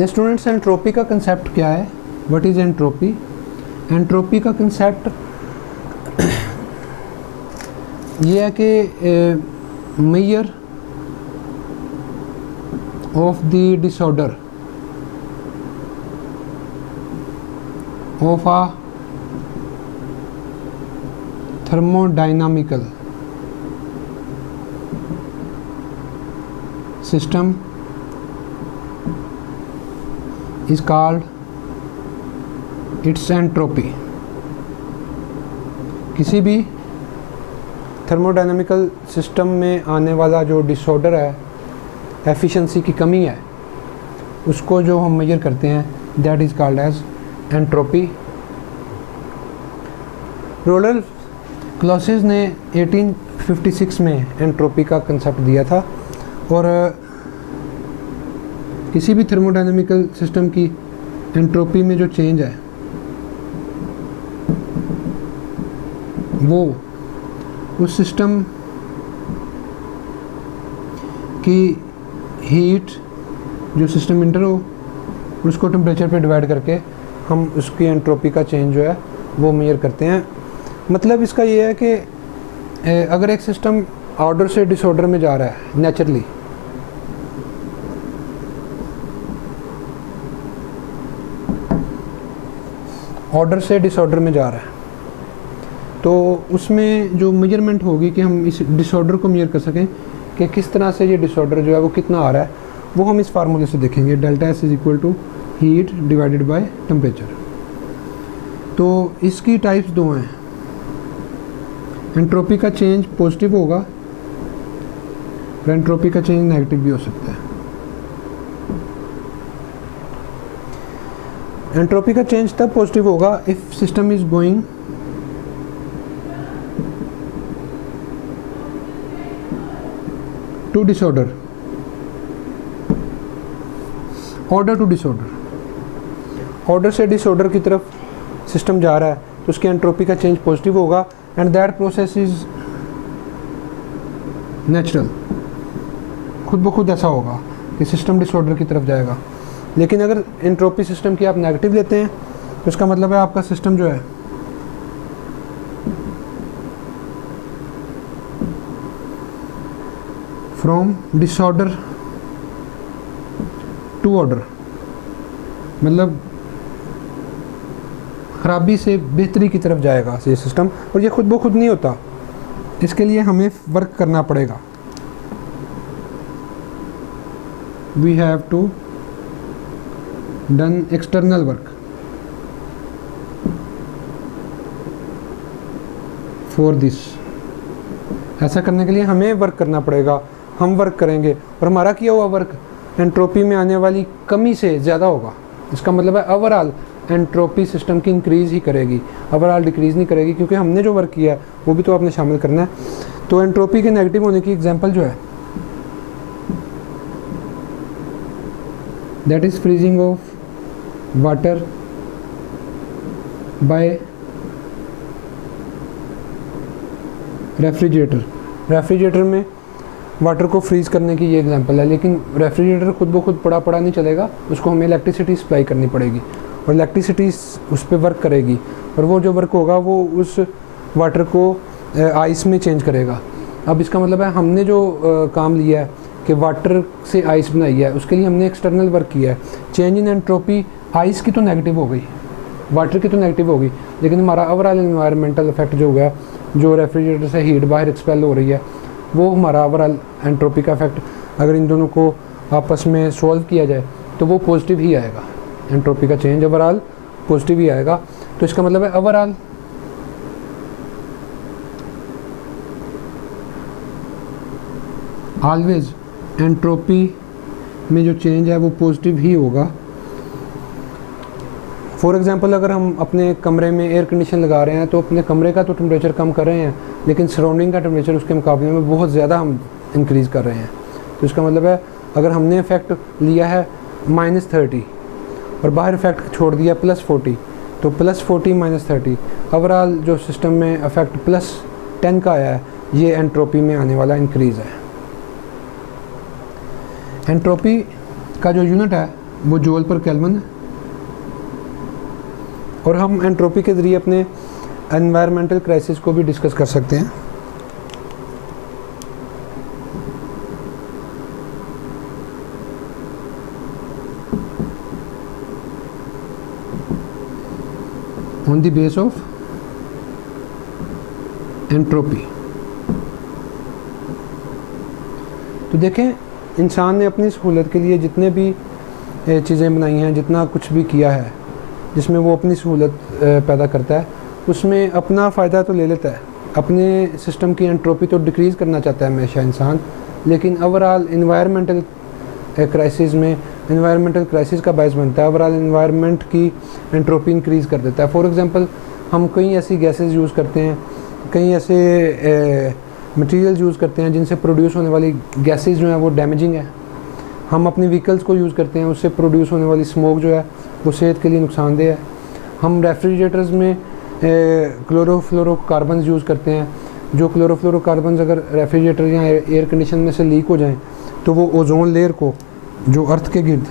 Students, entropy का concept क्या है? What is entropy? एंट्रोपी का कंसेप्ट ये है कि measure of the disorder of a thermodynamical system is called its entropy. किसी भी थर्मोडायनामिकल सिस्टम में आने वाला जो डिसऑर्डर है, एफिशिएंसी की कमी है, उसको जो हम मेजर करते हैं that is called as entropy. रोलर क्लॉसिस ने 1856 में एंट्रोपी का कंसेप्ट दिया था और किसी भी थर्मोडायनामिकल सिस्टम की एंट्रोपी में जो चेंज है वो उस सिस्टम की हीट जो सिस्टम इंटर हो उसको टेम्परेचर पे डिवाइड करके हम उसकी एंट्रोपी का चेंज जो है वो मेजर करते हैं। मतलब इसका ये है कि अगर एक सिस्टम ऑर्डर से डिसऑर्डर में जा रहा है नेचुरली, ऑर्डर से डिसऑर्डर में जा रहा है, तो उसमें जो मेजरमेंट होगी कि हम इस डिसऑर्डर को मेजर कर सकें कि किस तरह से ये डिसऑर्डर जो है वो कितना आ रहा है, वो हम इस फार्मूले से देखेंगे। Delta S is equal to heat divided by temperature. तो इसकी टाइप्स दो हैं। एंट्रोपी का चेंज पॉजिटिव होगा और एंट्रोपी का चेंज नेगेटिव भी हो सकता है। एंट्रोपी का चेंज तब पॉजिटिव होगा if system is going to disorder, order to disorder. Order से डिसऑर्डर की तरफ सिस्टम जा रहा है तो उसकी एंट्रोपी का चेंज पॉजिटिव होगा and that process is natural, खुद ब खुद ऐसा होगा कि सिस्टम डिसऑर्डर की तरफ जाएगा। लेकिन अगर एंट्रोपी सिस्टम की आप नेगेटिव लेते हैं तो इसका मतलब है आपका सिस्टम जो है फ्रॉम डिसऑर्डर टू ऑर्डर, मतलब खराबी से बेहतरी की तरफ जाएगा ये सिस्टम। और ये खुद ब खुद नहीं होता, इसके लिए हमें वर्क करना पड़ेगा। We have to done external work for this. ऐसा करने के लिए हमें वर्क करना पड़ेगा, हम वर्क करेंगे और हमारा किया हुआ वर्क एंट्रोपी में आने वाली कमी से ज़्यादा होगा। इसका मतलब है ओवरऑल एंट्रोपी सिस्टम की इंक्रीज़ ही करेगी, ओवरऑल डिक्रीज़ नहीं करेगी, क्योंकि हमने जो वर्क किया है वो भी तो आपने शामिल करना है। तो एंट्रोपी के नेगेटिव होने की एग्जांपल जो है that is freezing of water bye refrigerator. Refrigerator में वाटर को फ्रीज़ करने की ये एग्जांपल है, लेकिन रेफ्रिजरेटर खुद ब खुद पड़ा नहीं चलेगा, उसको हमें इलेक्ट्रिसिटी सप्लाई करनी पड़ेगी और इलेक्ट्रिसिटी उस पर वर्क करेगी और वो जो वर्क होगा वो उस वाटर को आइस में चेंज करेगा। अब इसका मतलब है हमने जो काम लिया है कि वाटर से आइस बनाई है, उसके लिए हमने एक्सटर्नल वर्क किया है। चेंज इन एंट्रोपी आइस की तो नेगेटिव हो गई, वाटर की तो नेगेटिव होगी, लेकिन हमारा ओवरऑल एनवायरमेंटल इफेक्ट जो हुआ है, जो रेफ्रिजरेटर से हीट बाहर एक्सपेल हो रही है, वो हमारा ओवरऑल एंट्रोपी का इफेक्ट अगर इन दोनों को आपस में सॉल्व किया जाए तो वो पॉजिटिव ही आएगा। एंट्रोपी का चेंज ओवरऑल पॉजिटिव ही आएगा। तो इसका मतलब है ओवरऑल ऑलवेज एंट्रोपी में जो चेंज है वो पॉजिटिव ही होगा। फॉर एग्जांपल अगर हम अपने कमरे में एयर कंडीशन लगा रहे हैं तो अपने कमरे का तो टेम्परेचर कम कर रहे हैं, लेकिन सराउंडिंग का टेम्परेचर उसके मुकाबले में बहुत ज़्यादा हम इंक्रीज़ कर रहे हैं। तो इसका मतलब है अगर हमने इफेक्ट लिया है -30 और बाहर इफेक्ट छोड़ दिया +40, तो +40 -30 ओवरऑल जो सिस्टम में इफेक्ट +10 का आया है, ये एंट्रोपी में आने वाला इंक्रीज़ है। एंट्रोपी का जो यूनिट है वो जूल पर केल्विन है। और हम एंट्रोपी के ज़रिए अपने एनवायरमेंटल क्राइसिस को भी डिस्कस कर सकते हैं। On the base of entropy. तो देखें, इंसान ने अपनी सहूलत के लिए जितने भी चीज़ें बनाई हैं, जितना कुछ भी किया है जिसमें वो अपनी सहूलत पैदा करता है, उसमें अपना फ़ायदा तो ले लेता है, अपने सिस्टम की एंट्रोपी तो डिक्रीज़ करना चाहता है हमेशा इंसान, लेकिन ओवरऑल इन्वायरमेंटल क्राइसिस में इन्वायरमेंटल क्राइसिस का बायस बनता है, ओवरऑल इन्वायरमेंट की एंट्रोपी इंक्रीज़ कर देता है। फॉर एग्जांपल, हम कई ऐसी गैसेस यूज़ करते हैं, कई ऐसे मटेरियल यूज़ करते हैं जिनसे प्रोड्यूस होने वाली गैसेस जो हैं वो डैमेजिंग है। हम अपनी व्हीकल्स को यूज़ करते हैं, उससे प्रोड्यूस होने वाली स्मोक जो है वो सेहत के लिए नुकसानदेह है। हम रेफ्रिजरेटर्स में क्लोरोफ्लोरोकार्बन्स यूज़ करते हैं, जो क्लोरोफ्लोरोकार्बन्स अगर रेफ्रिजरेटर या एयर कंडीशन में से लीक हो जाएं तो वो ओजोन लेयर को, जो अर्थ के गिर्द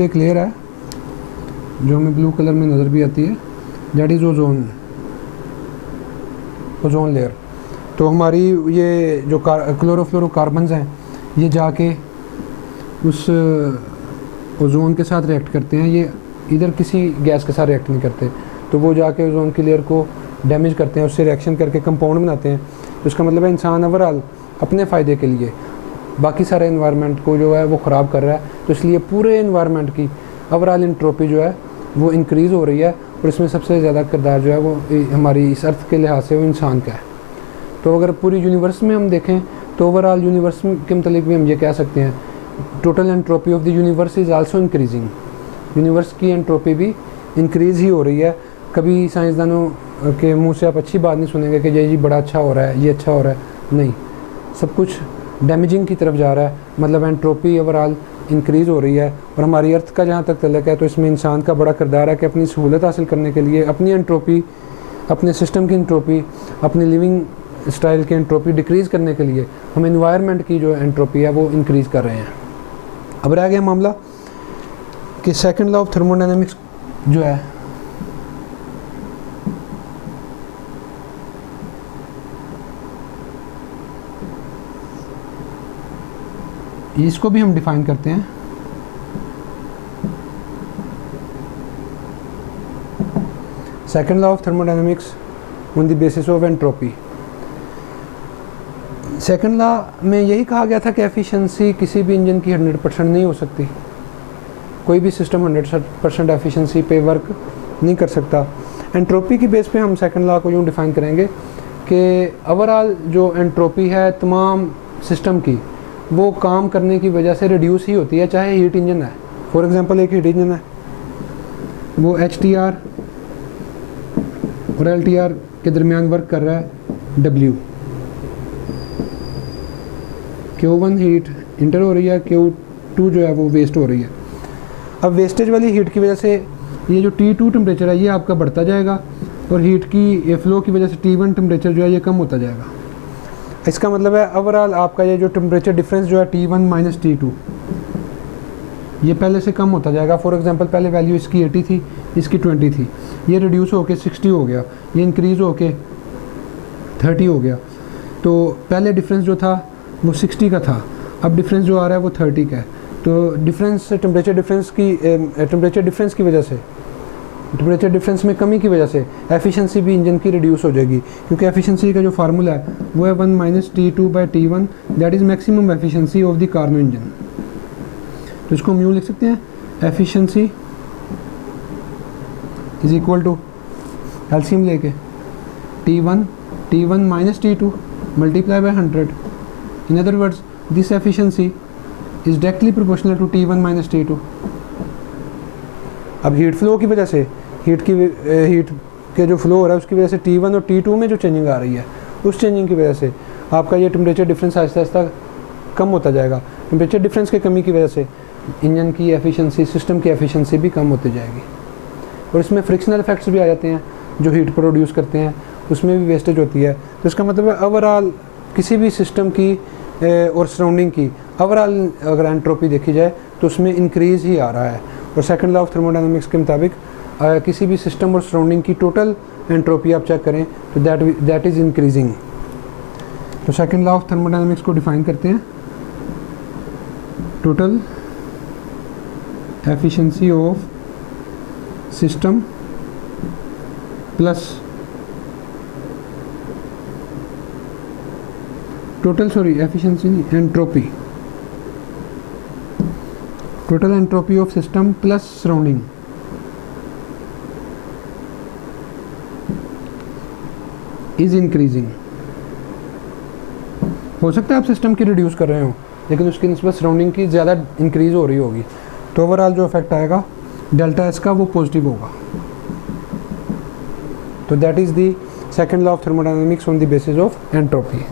एक लेयर है जो हमें ब्लू कलर में नज़र भी आती है, दैट इज़ ओजोन लेयर। तो हमारी ये जो क्लोरोफ्लोरोकार्बन्स हैं ये जाके उस ओजोन के साथ रिएक्ट करते हैं, ये इधर किसी गैस के साथ रिएक्ट नहीं करते, तो वो जाके ओजोन की लेयर को डैमेज करते हैं, उससे रिएक्शन करके कंपाउंड बनाते हैं। तो इसका मतलब है इंसान ओवरऑल अपने फ़ायदे के लिए बाकी सारे इन्वायरमेंट को जो है वो ख़राब कर रहा है। तो इसलिए पूरे इन्वायरमेंट की ओवरऑल एंट्रोपी जो है वो इंक्रीज़ हो रही है, और इसमें सबसे ज़्यादा किरदार जो है वो हमारी इस अर्थ के लिहाज से वो इंसान का है। तो अगर पूरी यूनिवर्स में हम देखें तो ओवरऑल यूनिवर्स के मतलब भी हम ये कह सकते हैं, total entropy of the universe is also increasing. Universe की एंट्रोपी भी इंक्रीज़ ही हो रही है। कभी साइंसदानों के मुंह से आप अच्छी बात नहीं सुनेंगे कि ये जी बड़ा अच्छा हो रहा है, ये अच्छा हो रहा है, नहीं, सब कुछ डैमेजिंग की तरफ जा रहा है। मतलब एंट्रोपी ओवरऑल इंक्रीज़ हो रही है। और हमारी अर्थ का जहाँ तक तल्लक है तो इसमें इंसान का बड़ा किरदार है कि अपनी सहूलत हासिल करने के लिए अपनी एंट्रोपी, अपने सिस्टम की एंट्रोपी, अपनी लिविंग स्टाइल की एंट्रोपी डिक्रीज़ करने के लिए हम एनवायरनमेंट की जो एंट्रोपी है वो इंक्रीज़ कर रहे हैं। अब रह गया मामला कि सेकंड लॉ ऑफ थर्मोडायनेमिक्स जो है इसको भी हम डिफाइन करते हैं। Second law of thermodynamics on the basis of entropy. Second law में यही कहा गया था कि एफिशिएंसी किसी भी इंजन की 100% नहीं हो सकती, कोई भी सिस्टम 100% एफिशिएंसी पे वर्क नहीं कर सकता। एंट्रोपी की बेस पे हम सेकंड लॉ को यूँ डिफाइन करेंगे कि ओवरऑल जो एंट्रोपी है तमाम सिस्टम की, वो काम करने की वजह से रिड्यूस ही होती है, चाहे हीट इंजन है। फॉर एग्जांपल, एक हीट इंजन है, वो HTR और LTR के दरमियान वर्क कर रहा है W। Q1 हीट इंटर हो रही है, Q2 जो है वो वेस्ट हो रही है। अब वेस्टेज वाली हीट की वजह से ये जो T2 टेम्परेचर है ये आपका बढ़ता जाएगा, और हीट की फ्लो की वजह से T1 टेम्परेचर जो है ये कम होता जाएगा। इसका मतलब है ओवरऑल आपका ये जो टेम्परेचर डिफरेंस जो है T1 माइनस T2 ये पहले से कम होता जाएगा। फॉर एग्जांपल, पहले वैल्यू इसकी 80 थी, इसकी 20 थी, ये रिड्यूस होके 60 हो गया, ये इंक्रीज़ होके 30 हो गया। तो पहले डिफरेंस जो था वो 60 का था, अब डिफरेंस जो आ रहा है वो 30 का है। तो डिफरेंस टेम्परेचर डिफरेंस की वजह से, टेम्परेचर डिफरेंस में कमी की वजह से एफिशिएंसी भी इंजन की रिड्यूस हो जाएगी, क्योंकि एफिशिएंसी का जो फार्मूला है वो है 1 minus T2 by T1, that is maximum efficiency of the Carnot engine. तो इसको हम यूँ लिख सकते हैं, efficiency is equal to LCM लेके T1 minus T2 multiply by 100। In other words, this efficiency is directly proportional to T1 minus T2। अब heat flow की वजह से, हीट के जो फ्लो हो रहा है उसकी वजह से T1 और T2 में जो चेंजिंग आ रही है, उस चेंजिंग की वजह से आपका ये टेम्परेचर डिफरेंस आहिस्ता आहिस्ता कम होता जाएगा। टेम्परेचर डिफरेंस की कमी की वजह से इंजन की एफिशिएंसी, सिस्टम की एफिशिएंसी भी कम होती जाएगी। और इसमें फ्रिक्शनल इफेक्ट्स भी आ जाते हैं, जो हीट प्रोड्यूस करते हैं उसमें भी वेस्टेज होती है। तो इसका मतलब है ओवरऑल किसी भी सिस्टम की और सराउंडिंग की ओवरऑल अगर एंट्रोपी देखी जाए तो उसमें इंक्रीज़ ही आ रहा है। और सेकंड लॉ ऑफ थर्मोडायनामिक्स के मुताबिक किसी भी सिस्टम और सराउंडिंग की टोटल एंट्रोपी आप चेक करें तो दैट इज़ इंक्रीजिंग। तो सेकंड लॉ ऑफ थर्मोडायनामिक्स को डिफाइन करते हैं, total efficiency of system plus efficiency entropy, total entropy of system plus surrounding is increasing. हो सकता है आप सिस्टम की रिड्यूस कर रहे हो लेकिन उसकी निस्बत सराउंडिंग की ज़्यादा इंक्रीज हो रही होगी, तो ओवरऑल जो इफेक्ट आएगा डेल्टा एस का वो पॉजिटिव होगा। तो that is the second law of thermodynamics on the basis of entropy.